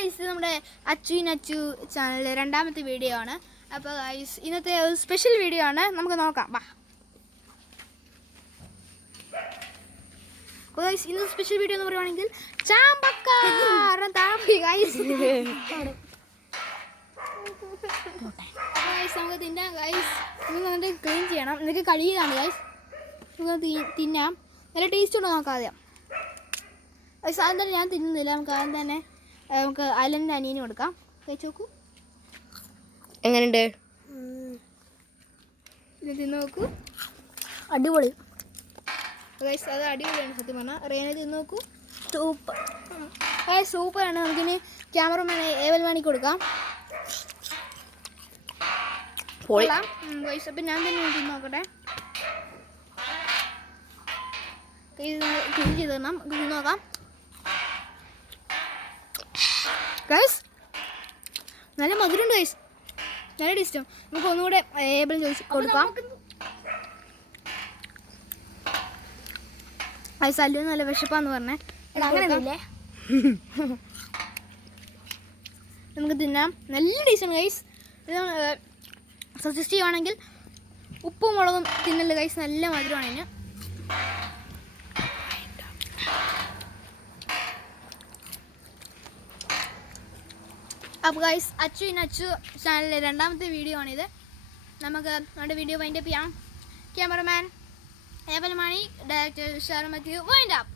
Guys നമ്മുടെ അച്ചു ചാനലിലെ രണ്ടാമത്തെ വീഡിയോ ആണ്. അപ്പോൾ ഗൈസ് ഇന്നത്തെ ഒരു സ്പെഷ്യൽ വീഡിയോ ആണ്, നമുക്ക് നോക്കാം. വാ ഗൈസ്, ഇന്നത്തെ സ്പെഷ്യൽ വീഡിയോ എന്ന് പറയുവാണെങ്കിൽ ചാമ്പക്ക ഗൈസ് നമുക്ക് തിന്നാം ഗൈസ്. നമുക്ക് ക്ലീൻ ചെയ്യണം, എന്നിട്ട് കഴുകിയതാണ് ഗൈസ്. നമുക്ക് തിന്നാം, നല്ല ടേസ്റ്റ് ഉണ്ടോ നോക്കാം ആദ്യം ഗൈസ്. ആദ്യം തന്നെ ഞാൻ തിന്നുന്നില്ല, നമുക്ക് ആദ്യം തന്നെ നമുക്ക് അലൻ്റെ അനിയന് കൊടുക്കാം. കഴിച്ച് നോക്കൂ, എങ്ങനെയുണ്ട്? ഇത് തിന്ന് നോക്കൂ, അടിപൊളി ഗൈസ്. അത് അടിപൊളിയാണ് സത്യം പറഞ്ഞാൽ. റേന തിന്ന് നോക്കൂ, സൂപ്പർ ഗൈസ്, സൂപ്പറാണ്. നമുക്കിനി ക്യാമറമാൻ ഏവൽമാണിക്ക് കൊടുക്കാം. ഗൈസ് അപ്പം ഞാൻ തന്നെ തിന്ന് നോക്കട്ടെ. ക്ലീൻ ചെയ്ത് തരണം, തിന്ന് നോക്കാം ഗൈസ്. നല്ല മധുരമുണ്ട് ഗൈസ്, നല്ല ടേസ്റ്റും. നമുക്ക് ഒന്നുകൂടെ ഏബിളും ചോദിച്ച് കൊടുക്കാം. ഗൈസ് അല്ലു നല്ല വിശപ്പാന്ന് പറഞ്ഞേ, നമുക്ക് തിന്നാം. നല്ല ടേസ്റ്റാണ് ഗൈസ്. ഇത് സജസ്റ്റ് ചെയ്യുവാണെങ്കിൽ ഉപ്പും മുളകും തിന്നല് ഗൈസ്, നല്ല മധുരമാണ് ഇതിന്. അപ്പോൾ ഗൈസ് അച്ചു ചാനലിലെ രണ്ടാമത്തെ വീഡിയോ ആണിത്. നമുക്ക് നമ്മുടെ വീഡിയോ വൈൻഡപ്പ് ചെയ്യാം. ക്യാമറമാൻ ഏവൽമാണി, ഡയറക്ടർ ഷാർ മാത്യു, വൈൻഡ് അപ്പ്.